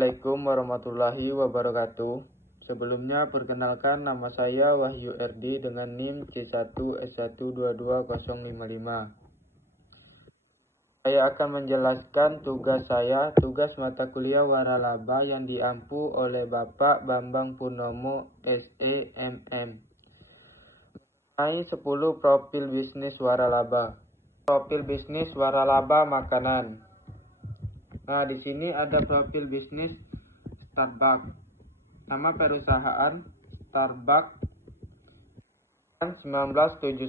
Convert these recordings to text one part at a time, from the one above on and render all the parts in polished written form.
Assalamualaikum warahmatullahi wabarakatuh. Sebelumnya perkenalkan, nama saya Wahyu Erdi dengan NIM C1S1220055. Saya akan menjelaskan tugas mata kuliah waralaba yang diampu oleh Bapak Bambang Purnomo SEMM. Mengenai 10 profil bisnis waralaba. Profil bisnis waralaba makanan. Nah, di sini ada profil bisnis Starbucks. Nama perusahaan Starbucks 1971.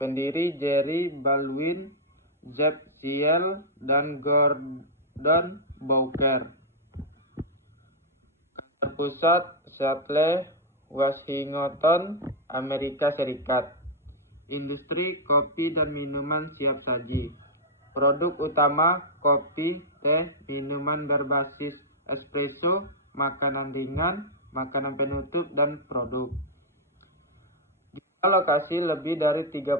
Pendiri Jerry Baldwin, Jeff Ciel, dan Gordon Bowker. Kantor pusat Seattle, Washington, Amerika Serikat. Industri kopi dan minuman siap saji. Produk utama kopi, teh, minuman berbasis espresso, makanan ringan, makanan penutup, dan produk. Di lokasi lebih dari 30.000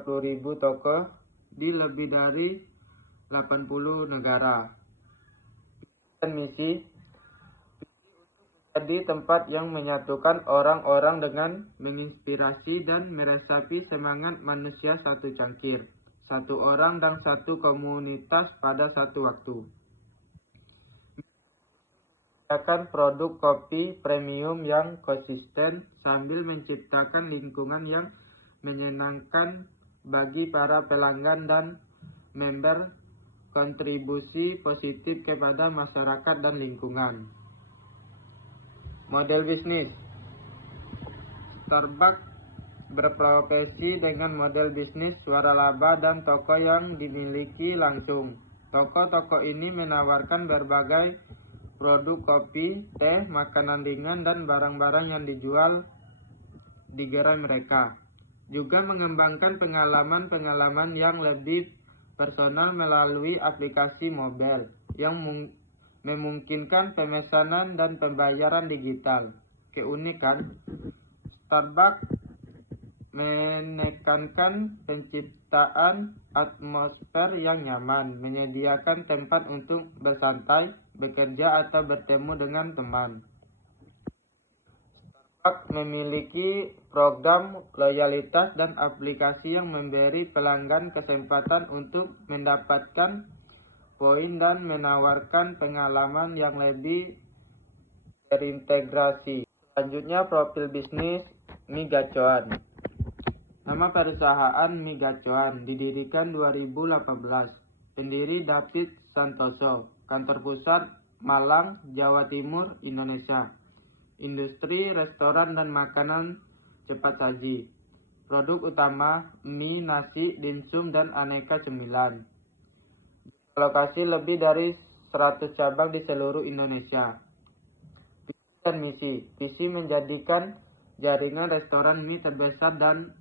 toko di lebih dari 80 negara. Dan misi menjadi tempat yang menyatukan orang-orang dengan menginspirasi dan meresapi semangat manusia satu cangkir, satu orang dan satu komunitas pada satu waktu. Menciptakan produk kopi premium yang konsisten sambil menciptakan lingkungan yang menyenangkan bagi para pelanggan dan member, kontribusi positif kepada masyarakat dan lingkungan. Model bisnis Starbucks berprofesi dengan model bisnis waralaba dan toko yang dimiliki langsung. Toko-toko ini menawarkan berbagai produk kopi, teh, makanan ringan, dan barang-barang yang dijual di gerai mereka. Juga mengembangkan pengalaman-pengalaman yang lebih personal melalui aplikasi mobile yang memungkinkan pemesanan dan pembayaran digital. Keunikan Starbucks menekankan penciptaan atmosfer yang nyaman, menyediakan tempat untuk bersantai, bekerja, atau bertemu dengan teman. Starbucks memiliki program loyalitas dan aplikasi yang memberi pelanggan kesempatan untuk mendapatkan poin dan menawarkan pengalaman yang lebih terintegrasi. Selanjutnya, profil bisnis Mi Gacoan. Nama perusahaan Mi Gacoan didirikan 2018. Pendiri David Santoso. Kantor pusat Malang, Jawa Timur, Indonesia. Industri restoran dan makanan cepat saji. Produk utama mie, nasi, dimsum, dan aneka cemilan. Lokasi lebih dari 100 cabang di seluruh Indonesia. Visi dan misi. Visi menjadikan jaringan restoran mie terbesar dan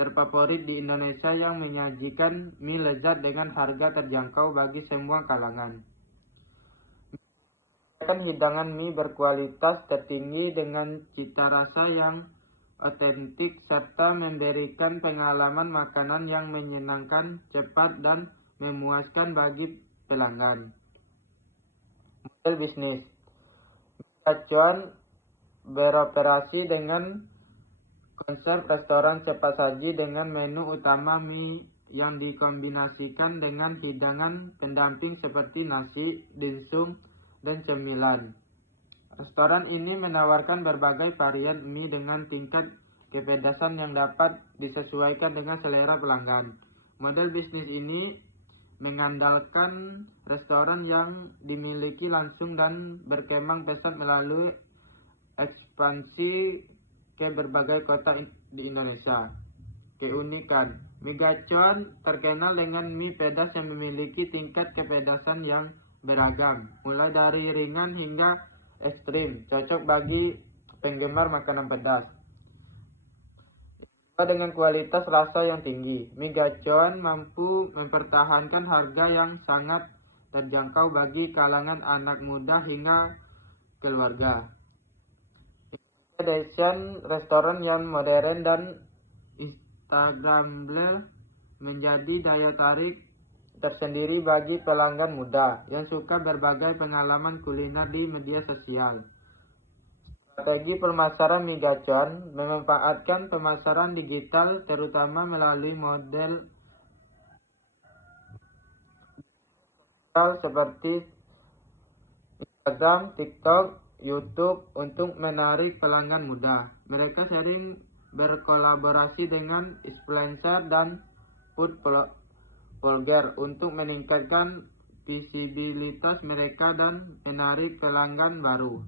terfavorit di Indonesia yang menyajikan mie lezat dengan harga terjangkau bagi semua kalangan. Menyediakan hidangan mie berkualitas tertinggi dengan cita rasa yang otentik serta memberikan pengalaman makanan yang menyenangkan, cepat, dan memuaskan bagi pelanggan. Model bisnis Gacoan beroperasi dengan konsep restoran cepat saji dengan menu utama mie yang dikombinasikan dengan hidangan pendamping seperti nasi, dimsum, dan cemilan. Restoran ini menawarkan berbagai varian mie dengan tingkat kepedasan yang dapat disesuaikan dengan selera pelanggan. Model bisnis ini mengandalkan restoran yang dimiliki langsung dan berkembang pesat melalui ekspansi ke berbagai kota di Indonesia. Keunikan Mi Gacoan terkenal dengan mie pedas yang memiliki tingkat kepedasan yang beragam, mulai dari ringan hingga ekstrim, cocok bagi penggemar makanan pedas. Dengan kualitas rasa yang tinggi, Mi Gacoan mampu mempertahankan harga yang sangat terjangkau bagi kalangan anak muda hingga keluarga. Desain restoran yang modern dan Instagramable menjadi daya tarik tersendiri bagi pelanggan muda yang suka berbagai pengalaman kuliner di media sosial. Strategi pemasaran Migacuan memanfaatkan pemasaran digital terutama melalui model digital seperti Instagram, TikTok, YouTube untuk menarik pelanggan muda. Mereka sering berkolaborasi dengan influencer dan food blogger untuk meningkatkan visibilitas mereka dan menarik pelanggan baru.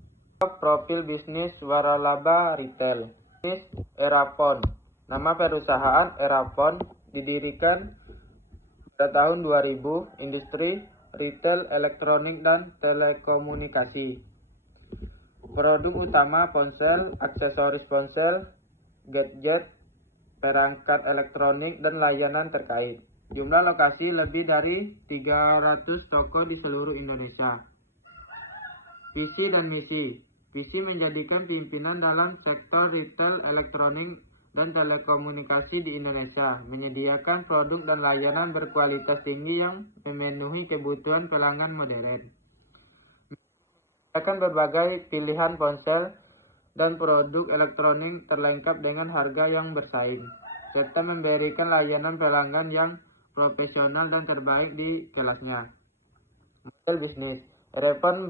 Profil bisnis waralaba retail. Bisnis Erapon. Nama perusahaan Erapon didirikan pada tahun 2000, industri retail, elektronik, dan telekomunikasi. Produk utama ponsel, aksesoris ponsel, gadget, perangkat elektronik, dan layanan terkait. Jumlah lokasi lebih dari 300 toko di seluruh Indonesia. Visi dan misi. Visi menjadikan pimpinan dalam sektor retail, elektronik, dan telekomunikasi di Indonesia, menyediakan produk dan layanan berkualitas tinggi yang memenuhi kebutuhan pelanggan modern. Menyediakan berbagai pilihan ponsel dan produk elektronik terlengkap dengan harga yang bersaing, serta memberikan layanan pelanggan yang profesional dan terbaik di kelasnya. Model bisnis. Erapon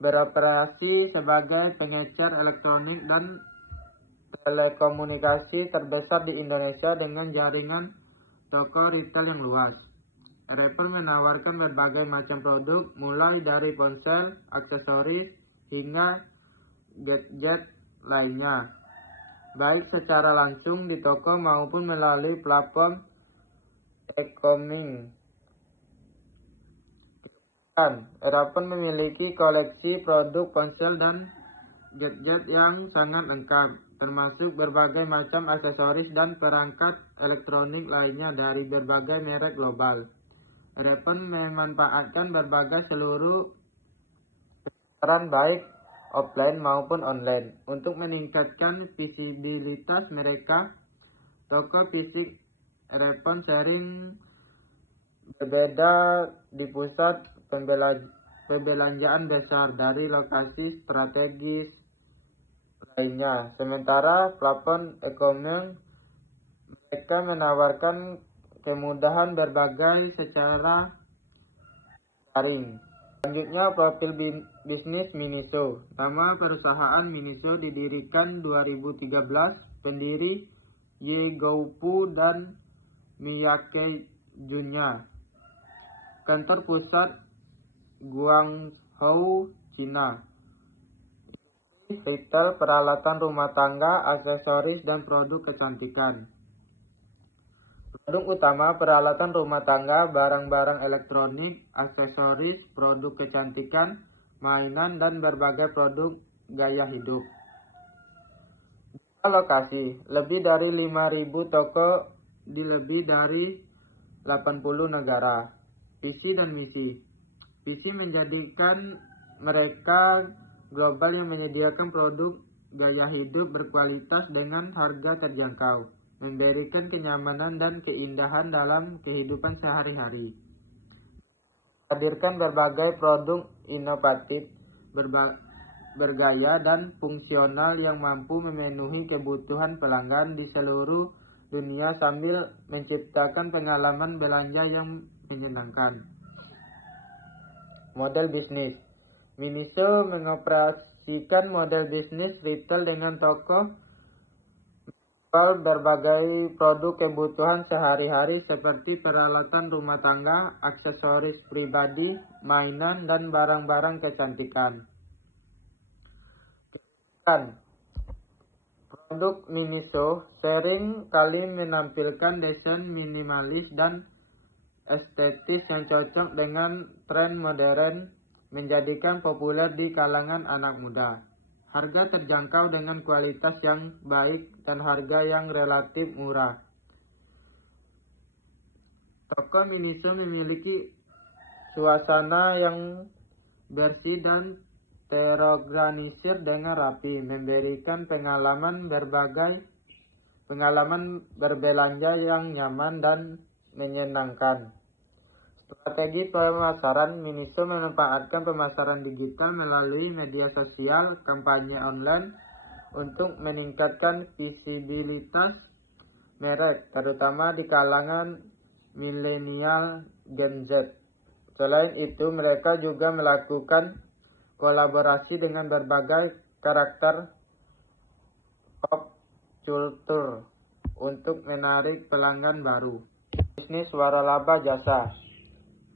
beroperasi sebagai pengecer elektronik dan telekomunikasi terbesar di Indonesia dengan jaringan toko retail yang luas. Erapon menawarkan berbagai macam produk mulai dari ponsel, aksesoris, hingga gadget lainnya, baik secara langsung di toko maupun melalui platform e-commerce. Erapon memiliki koleksi produk ponsel dan gadget yang sangat lengkap, termasuk berbagai macam aksesoris dan perangkat elektronik lainnya dari berbagai merek global. Erapon memanfaatkan berbagai seluruh peran baik offline maupun online untuk meningkatkan visibilitas mereka. Toko fisik Erapon sering berbeda di pusat pembelanjaan besar dari lokasi strategis lainnya. Sementara platform e-commerce mereka menawarkan kemudahan berbagai secara daring. Selanjutnya, profil bisnis Miniso. Nama perusahaan Miniso didirikan 2013, pendiri Ye Goupu dan Miyake Junya. Kantor pusat Guangzhou, Cina. Retail, peralatan rumah tangga, aksesoris, dan produk kecantikan. Produk utama peralatan rumah tangga, barang-barang elektronik, aksesoris, produk kecantikan, mainan, dan berbagai produk gaya hidup. Lokasi, lebih dari 5.000 toko di lebih dari 80 negara. Visi dan misi. Visi menjadikan mereka global yang menyediakan produk gaya hidup berkualitas dengan harga terjangkau, memberikan kenyamanan dan keindahan dalam kehidupan sehari-hari. Hadirkan berbagai produk inovatif, bergaya dan fungsional yang mampu memenuhi kebutuhan pelanggan di seluruh dunia sambil menciptakan pengalaman belanja yang menyenangkan. Model bisnis. Miniso mengoperasikan model bisnis retail dengan toko menjual berbagai produk kebutuhan sehari-hari seperti peralatan rumah tangga, aksesoris pribadi, mainan, dan barang-barang kecantikan. Produk Miniso sering kali menampilkan desain minimalis dan estetis yang cocok dengan tren modern, menjadikan populer di kalangan anak muda. Harga terjangkau dengan kualitas yang baik dan harga yang relatif murah. Toko Miniso memiliki suasana yang bersih dan terorganisir dengan rapi, memberikan pengalaman berbelanja yang nyaman dan menyenangkan. Strategi pemasaran. Miniso memanfaatkan pemasaran digital melalui media sosial, kampanye online untuk meningkatkan visibilitas merek, terutama di kalangan milenial Gen Z. Selain itu, mereka juga melakukan kolaborasi dengan berbagai karakter pop culture untuk menarik pelanggan baru. Bisnis waralaba jasa.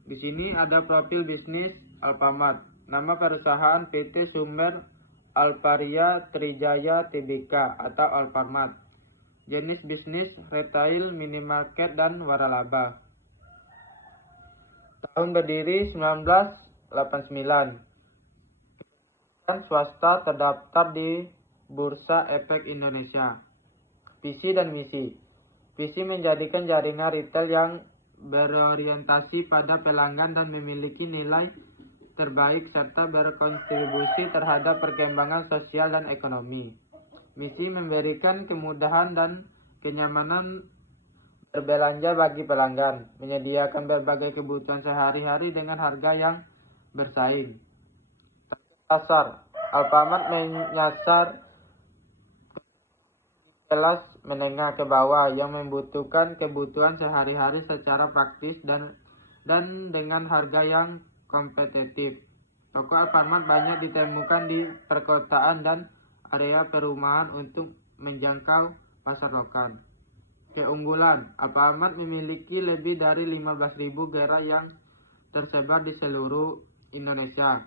Di sini ada profil bisnis Alfamart. Nama perusahaan PT Sumer Alvaria Trijaya Tbk atau Alfamart. Jenis bisnis retail, minimarket, dan waralaba. Tahun berdiri 1989. Dan swasta terdaftar di Bursa Efek Indonesia. Visi dan misi. Visi menjadikan jaringan retail yang berorientasi pada pelanggan dan memiliki nilai terbaik serta berkontribusi terhadap perkembangan sosial dan ekonomi. Misi memberikan kemudahan dan kenyamanan berbelanja bagi pelanggan, menyediakan berbagai kebutuhan sehari-hari dengan harga yang bersaing. Pasar. Alfamart menyasar kelas menengah ke bawah yang membutuhkan kebutuhan sehari-hari secara praktis dan dengan harga yang kompetitif. Toko Alfamart banyak ditemukan di perkotaan dan area perumahan untuk menjangkau pasar lokal. Keunggulan. Alfamart memiliki lebih dari 15.000 gerai yang tersebar di seluruh Indonesia.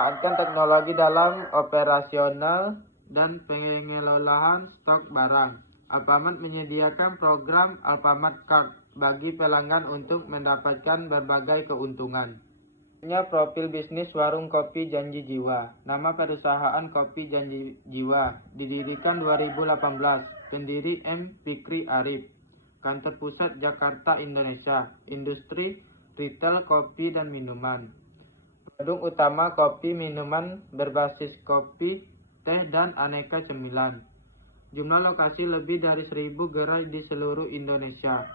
Memanfaatkan teknologi dalam operasional dan pengelolaan stok barang. Alfamart menyediakan program Alfamart Card bagi pelanggan untuk mendapatkan berbagai keuntungan. Profil bisnis warung kopi Janji Jiwa. Nama perusahaan kopi Janji Jiwa didirikan 2018. Pendiri M. Fikri Arif. Kantor pusat Jakarta, Indonesia. Industri retail kopi dan minuman. Produk utama kopi, minuman berbasis kopi, teh, dan aneka cemilan. Jumlah lokasi lebih dari 1.000 gerai di seluruh Indonesia.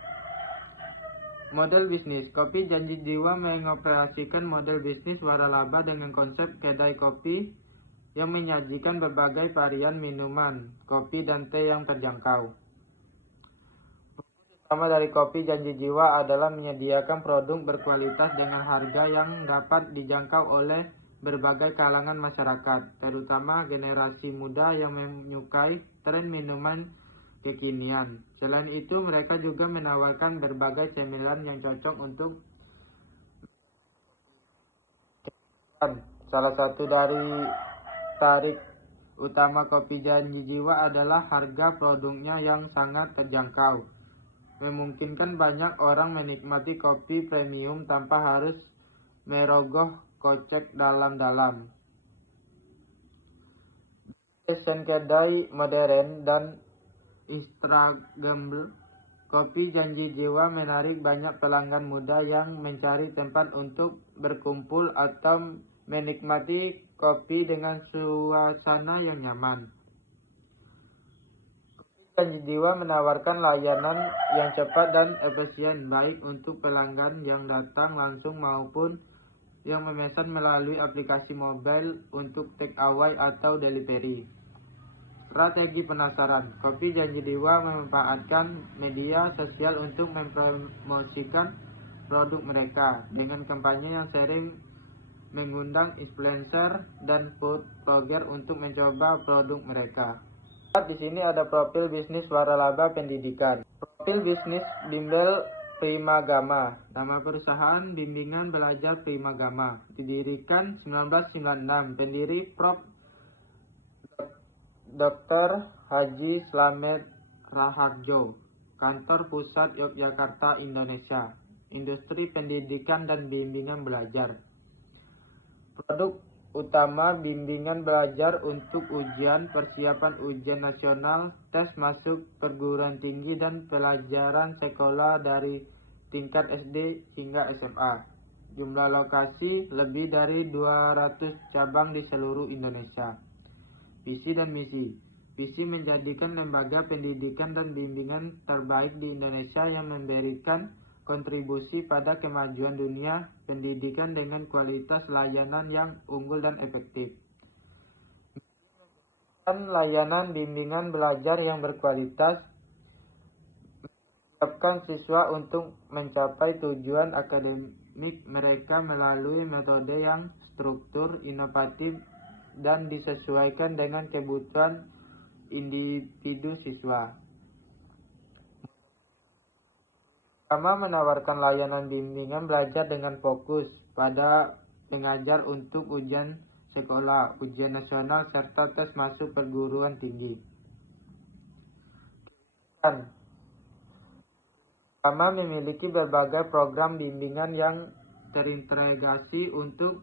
Model bisnis. Kopi Janji Jiwa mengoperasikan model bisnis waralaba dengan konsep kedai kopi yang menyajikan berbagai varian minuman, kopi, dan teh yang terjangkau. Utama dari kopi Janji Jiwa adalah menyediakan produk berkualitas dengan harga yang dapat dijangkau oleh berbagai kalangan masyarakat, terutama generasi muda yang menyukai tren minuman kekinian. Selain itu, mereka juga menawarkan berbagai cemilan yang cocok untuk salah satu dari tarik utama kopi Janji Jiwa adalah harga produknya yang sangat terjangkau, memungkinkan banyak orang menikmati kopi premium tanpa harus merogoh kocek dalam-dalam. Desain kedai modern dan instagramable, kopi Janji Jiwa menarik banyak pelanggan muda yang mencari tempat untuk berkumpul atau menikmati kopi dengan suasana yang nyaman. Janji Jiwa menawarkan layanan yang cepat dan efisien, baik untuk pelanggan yang datang langsung maupun yang memesan melalui aplikasi mobile untuk take away atau delivery. Strategi penasaran. Kopi Janji Jiwa memanfaatkan media sosial untuk mempromosikan produk mereka dengan kampanye yang sering mengundang influencer dan food blogger untuk mencoba produk mereka. Di sini ada profil bisnis waralaba pendidikan. Profil bisnis Bimbel Primagama. Nama perusahaan bimbingan belajar Primagama. Didirikan 1996. Pendiri Prof. Dr. Haji Slamet Raharjo. Kantor pusat Yogyakarta, Indonesia. Industri pendidikan dan bimbingan belajar. Produk utama bimbingan belajar untuk ujian, persiapan ujian nasional, tes masuk perguruan tinggi, dan pelajaran sekolah dari tingkat SD hingga SMA. Jumlah lokasi lebih dari 200 cabang di seluruh Indonesia. Visi dan misi. Visi menjadikan lembaga pendidikan dan bimbingan terbaik di Indonesia yang memberikan berkontribusi pada kemajuan dunia pendidikan dengan kualitas layanan yang unggul dan efektif. Dan layanan bimbingan belajar yang berkualitas menyiapkan siswa untuk mencapai tujuan akademik mereka melalui metode yang struktur, inovatif, dan disesuaikan dengan kebutuhan individu siswa. Pertama, menawarkan layanan bimbingan belajar dengan fokus pada pengajar untuk ujian sekolah, ujian nasional, serta tes masuk perguruan tinggi. Pertama, memiliki berbagai program bimbingan yang terintegrasi untuk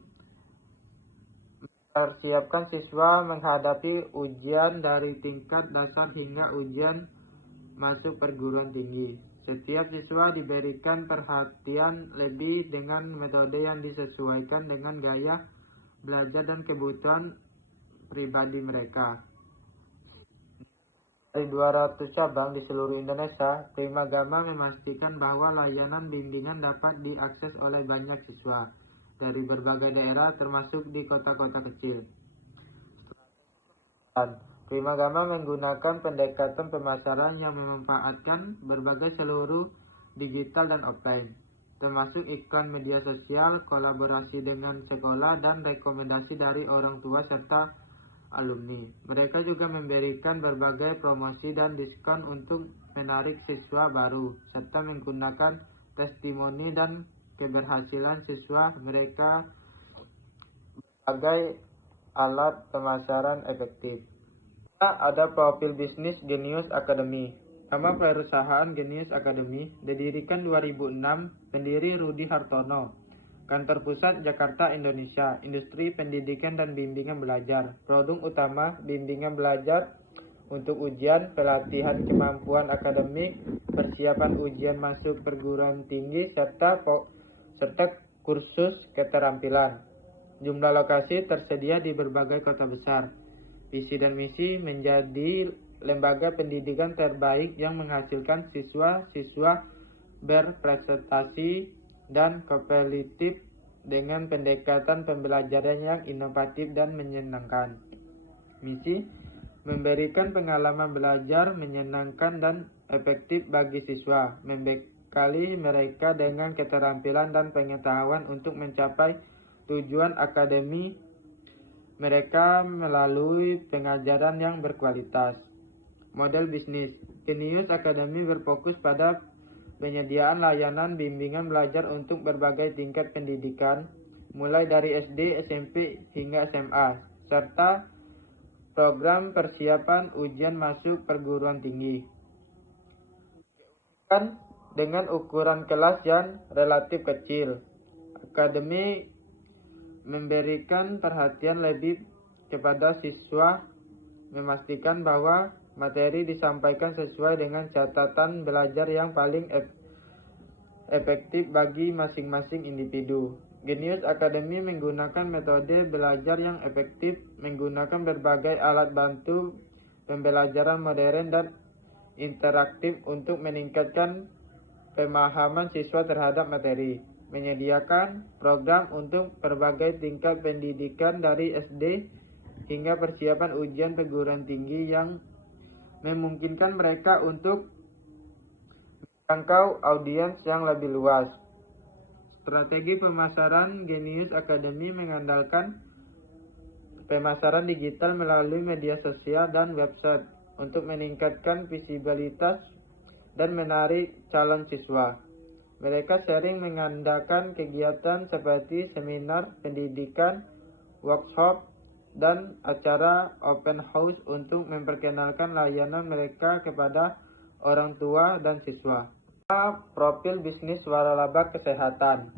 mempersiapkan siswa menghadapi ujian dari tingkat dasar hingga ujian masuk perguruan tinggi. Setiap siswa diberikan perhatian lebih dengan metode yang disesuaikan dengan gaya belajar dan kebutuhan pribadi mereka. Dari 200 cabang di seluruh Indonesia, Primagama memastikan bahwa layanan bimbingan dapat diakses oleh banyak siswa dari berbagai daerah termasuk di kota-kota kecil. Primagama menggunakan pendekatan pemasaran yang memanfaatkan berbagai seluruh digital dan offline, termasuk iklan media sosial, kolaborasi dengan sekolah, dan rekomendasi dari orang tua serta alumni. Mereka juga memberikan berbagai promosi dan diskon untuk menarik siswa baru, serta menggunakan testimoni dan keberhasilan siswa mereka sebagai alat pemasaran efektif. Ada profil bisnis Genius Academy. Nama perusahaan Genius Academy didirikan 2006, pendiri Rudi Hartono. Kantor pusat Jakarta, Indonesia. Industri pendidikan dan bimbingan belajar. Produk utama bimbingan belajar untuk ujian, pelatihan kemampuan akademik, persiapan ujian masuk perguruan tinggi, serta kursus keterampilan. Jumlah lokasi tersedia di berbagai kota besar. Visi dan misi menjadi lembaga pendidikan terbaik yang menghasilkan siswa-siswa berprestasi dan kompetitif dengan pendekatan pembelajaran yang inovatif dan menyenangkan. Misi memberikan pengalaman belajar menyenangkan dan efektif bagi siswa, membekali mereka dengan keterampilan dan pengetahuan untuk mencapai tujuan akademi mereka melalui pengajaran yang berkualitas. Model bisnis Genius Academy berfokus pada penyediaan layanan bimbingan belajar untuk berbagai tingkat pendidikan, mulai dari SD, SMP, hingga SMA, serta program persiapan ujian masuk perguruan tinggi. Dengan ukuran kelas yang relatif kecil, akademi memberikan perhatian lebih kepada siswa, memastikan bahwa materi disampaikan sesuai dengan catatan belajar yang paling efektif bagi masing-masing individu. Genius Academy menggunakan metode belajar yang efektif, menggunakan berbagai alat bantu pembelajaran modern dan interaktif untuk meningkatkan pemahaman siswa terhadap materi. Menyediakan program untuk berbagai tingkat pendidikan dari SD hingga persiapan ujian perguruan tinggi yang memungkinkan mereka untuk menjangkau audiens yang lebih luas. Strategi pemasaran Genius Academy mengandalkan pemasaran digital melalui media sosial dan website untuk meningkatkan visibilitas dan menarik calon siswa. Mereka sering mengadakan kegiatan seperti seminar pendidikan, workshop, dan acara open house untuk memperkenalkan layanan mereka kepada orang tua dan siswa. Profil bisnis waralaba kesehatan.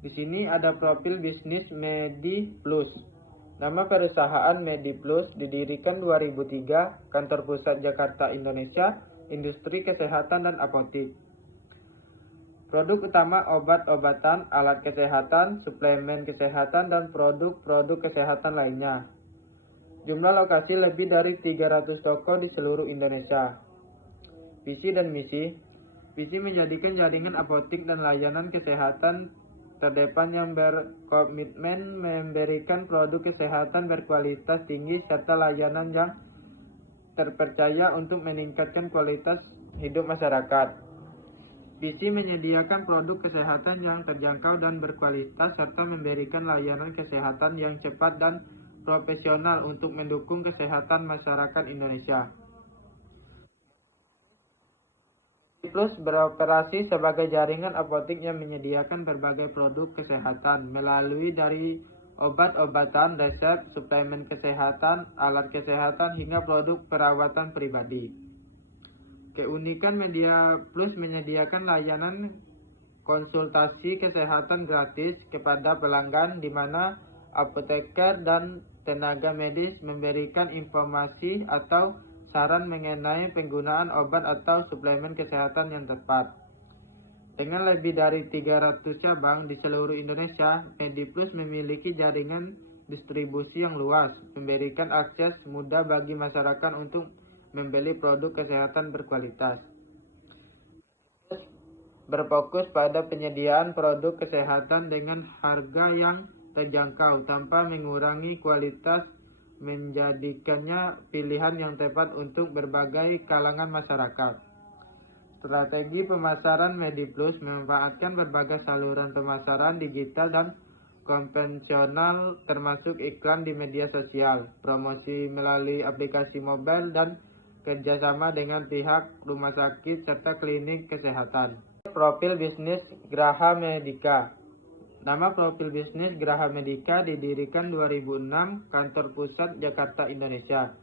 Di sini ada profil bisnis MediPlus. Nama perusahaan MediPlus didirikan 2003, kantor pusat Jakarta, Indonesia, industri kesehatan dan apotik. Produk utama obat-obatan, alat kesehatan, suplemen kesehatan, dan produk-produk kesehatan lainnya. Jumlah lokasi lebih dari 300 toko di seluruh Indonesia. Visi dan misi. Visi menjadikan jaringan apotik dan layanan kesehatan terdepan yang berkomitmen memberikan produk kesehatan berkualitas tinggi serta layanan yang terpercaya untuk meningkatkan kualitas hidup masyarakat. Visi menyediakan produk kesehatan yang terjangkau dan berkualitas serta memberikan layanan kesehatan yang cepat dan profesional untuk mendukung kesehatan masyarakat Indonesia. Plus beroperasi sebagai jaringan apotik yang menyediakan berbagai produk kesehatan melalui dari obat-obatan, resep, suplemen kesehatan, alat kesehatan, hingga produk perawatan pribadi. Keunikan Media Plus menyediakan layanan konsultasi kesehatan gratis kepada pelanggan di mana apoteker dan tenaga medis memberikan informasi atau saran mengenai penggunaan obat atau suplemen kesehatan yang tepat. Dengan lebih dari 300 cabang di seluruh Indonesia, MediPlus memiliki jaringan distribusi yang luas, memberikan akses mudah bagi masyarakat untuk membeli produk kesehatan berkualitas. Berfokus pada penyediaan produk kesehatan dengan harga yang terjangkau tanpa mengurangi kualitas, menjadikannya pilihan yang tepat untuk berbagai kalangan masyarakat. Strategi pemasaran MediPlus memanfaatkan berbagai saluran pemasaran digital dan konvensional termasuk iklan di media sosial, promosi melalui aplikasi mobile, dan kerjasama dengan pihak rumah sakit serta klinik kesehatan. Profil bisnis Graha Medica. Nama profil bisnis Graha Medica didirikan 2006, kantor pusat Jakarta, Indonesia.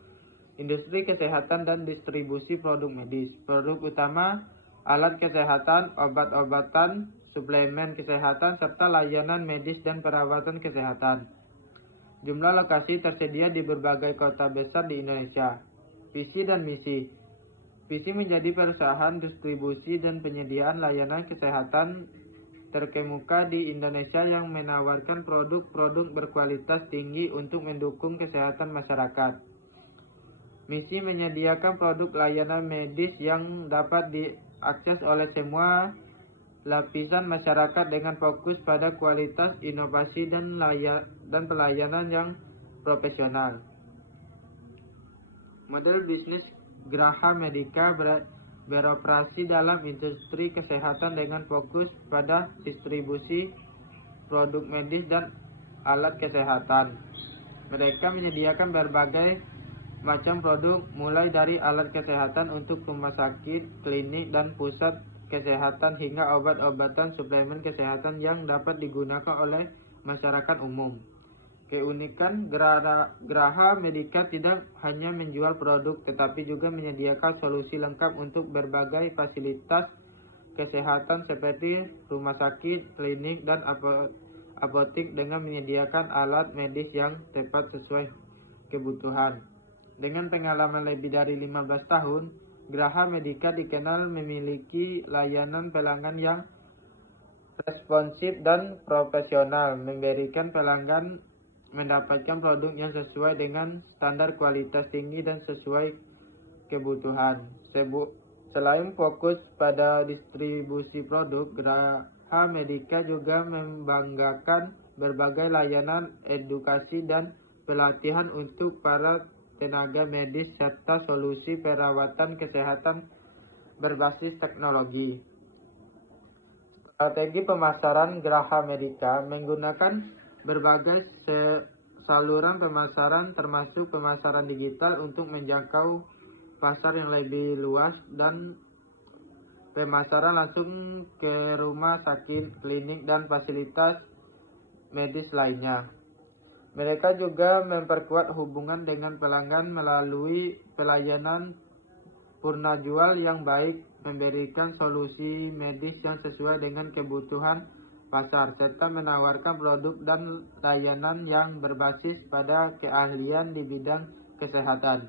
Industri kesehatan dan distribusi produk medis. Produk utama, alat kesehatan, obat-obatan, suplemen kesehatan, serta layanan medis dan perawatan kesehatan. Jumlah lokasi tersedia di berbagai kota besar di Indonesia. Visi dan misi. Visi menjadi perusahaan distribusi dan penyediaan layanan kesehatan terkemuka di Indonesia yang menawarkan produk-produk berkualitas tinggi untuk mendukung kesehatan masyarakat. Misi menyediakan produk layanan medis yang dapat diakses oleh semua lapisan masyarakat dengan fokus pada kualitas, inovasi, dan pelayanan yang profesional. Model bisnis Graha Medica beroperasi dalam industri kesehatan dengan fokus pada distribusi produk medis dan alat kesehatan. Mereka menyediakan berbagai macam produk mulai dari alat kesehatan untuk rumah sakit, klinik, dan pusat kesehatan hingga obat-obatan suplemen kesehatan yang dapat digunakan oleh masyarakat umum. Keunikan Graha Medica tidak hanya menjual produk tetapi juga menyediakan solusi lengkap untuk berbagai fasilitas kesehatan seperti rumah sakit, klinik, dan apotik dengan menyediakan alat medis yang tepat sesuai kebutuhan. Dengan pengalaman lebih dari 15 tahun, Graha Medica dikenal memiliki layanan pelanggan yang responsif dan profesional, memberikan pelanggan mendapatkan produk yang sesuai dengan standar kualitas tinggi dan sesuai kebutuhan. Selain fokus pada distribusi produk, Graha Medica juga membanggakan berbagai layanan edukasi dan pelatihan untuk para tenaga medis serta solusi perawatan kesehatan berbasis teknologi. Strategi pemasaran Graha Medica menggunakan berbagai saluran pemasaran termasuk pemasaran digital untuk menjangkau pasar yang lebih luas dan pemasaran langsung ke rumah sakit, klinik, dan fasilitas medis lainnya. Mereka juga memperkuat hubungan dengan pelanggan melalui pelayanan purna jual yang baik, memberikan solusi medis yang sesuai dengan kebutuhan pasar, serta menawarkan produk dan layanan yang berbasis pada keahlian di bidang kesehatan.